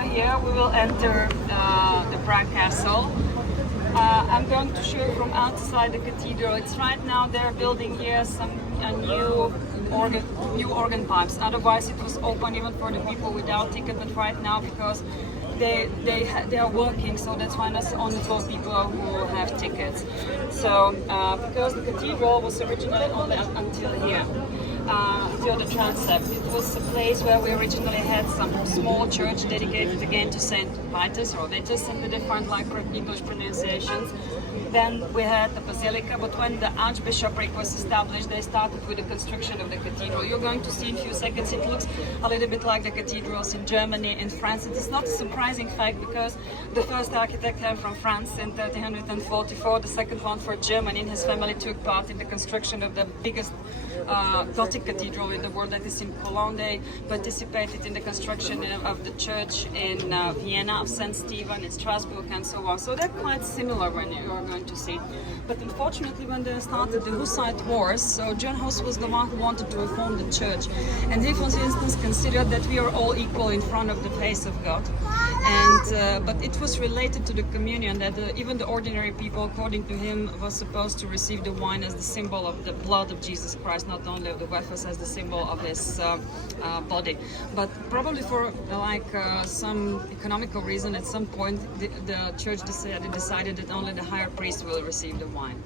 are here, we will enter the Prague Castle. I'm going to show you from outside the cathedral. It's right now they're building here some new organ pipes. Otherwise, it was open even for the people without ticket. But right now, because they are working, so that's why that's only for people who have tickets. So because the cathedral was originally only until here. Until the transept. It was a place where we originally had some small church dedicated again to Saint Vitus or Vitus in the different English pronunciations. Then we had the basilica, but when the archbishopric was established, they started with the construction of the cathedral. You're going to see in a few seconds, it looks a little bit like the cathedrals in Germany and France. It is not a surprising fact because the first architect came from France in 1344, the second one for Germany, and his family took part in the construction of the biggest Gothic cathedral in the world, that is in Cologne. They participated in the construction of the church in Vienna of St. Stephen, in Strasbourg, and so on. So they're quite similar when you are going to see. But unfortunately, when they started the Hussite Wars, so John Hus was the one who wanted to reform the church, and he, for instance, considered that we are all equal in front of the face of God. And but it was related to the communion that even the ordinary people, according to him, was supposed to receive the wine as the symbol of the blood of Jesus Christ, not only of the wafers as the symbol of his body. But probably for some economical reason, at some point the church decided that only the higher priest will receive the wine.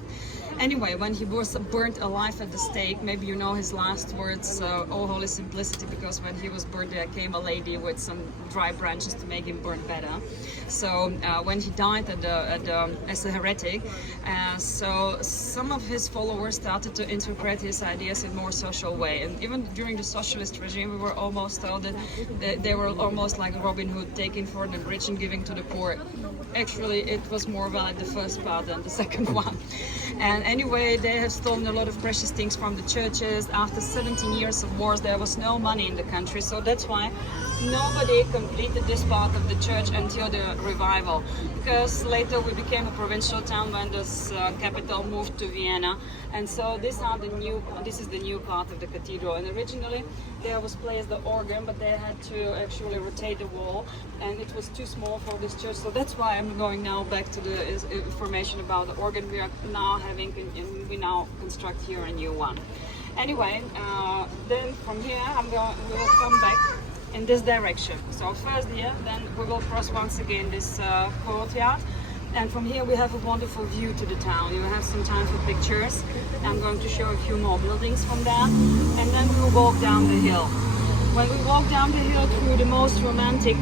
Anyway, when he was burnt alive at the stake, maybe you know his last words, "Oh, holy simplicity," because when he was burnt, there came a lady with some dry branches to make him burn better. So when he died as a heretic, so some of his followers started to interpret his ideas in a more social way. And even during the socialist regime, we were almost told that they were almost like Robin Hood, taking for the rich and giving to the poor. Actually, it was more valid the first part than the second one. And anyway, they have stolen a lot of precious things from the churches. After 17 years of wars, there was no money in the country, so that's why nobody completed this part of the church until the revival. Because later we became a provincial town when this capital moved to Vienna, and so this is the new part of the cathedral. And originally there was placed the organ, but they had to actually rotate the wall, and it was too small for this church. So that's why I'm going now back to the information about the organ we are now having, and we now construct here a new one. Anyway, then from here we will come back in this direction. So first here, then we will cross once again this courtyard, and from here we have a wonderful view to the town. You have some time for pictures. I'm going to show a few more buildings from there, and then we will walk down the hill. When we walk down the hill through the most romantic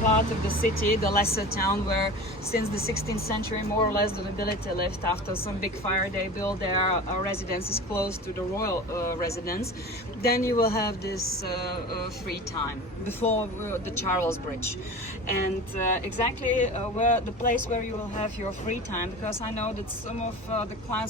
part of the city, the lesser town, where since the 16th century more or less the nobility lived, after some big fire they built their residences close to the royal residence, then you will have this free time before the Charles Bridge. And exactly where the place where you will have your free time, because I know that some of the clients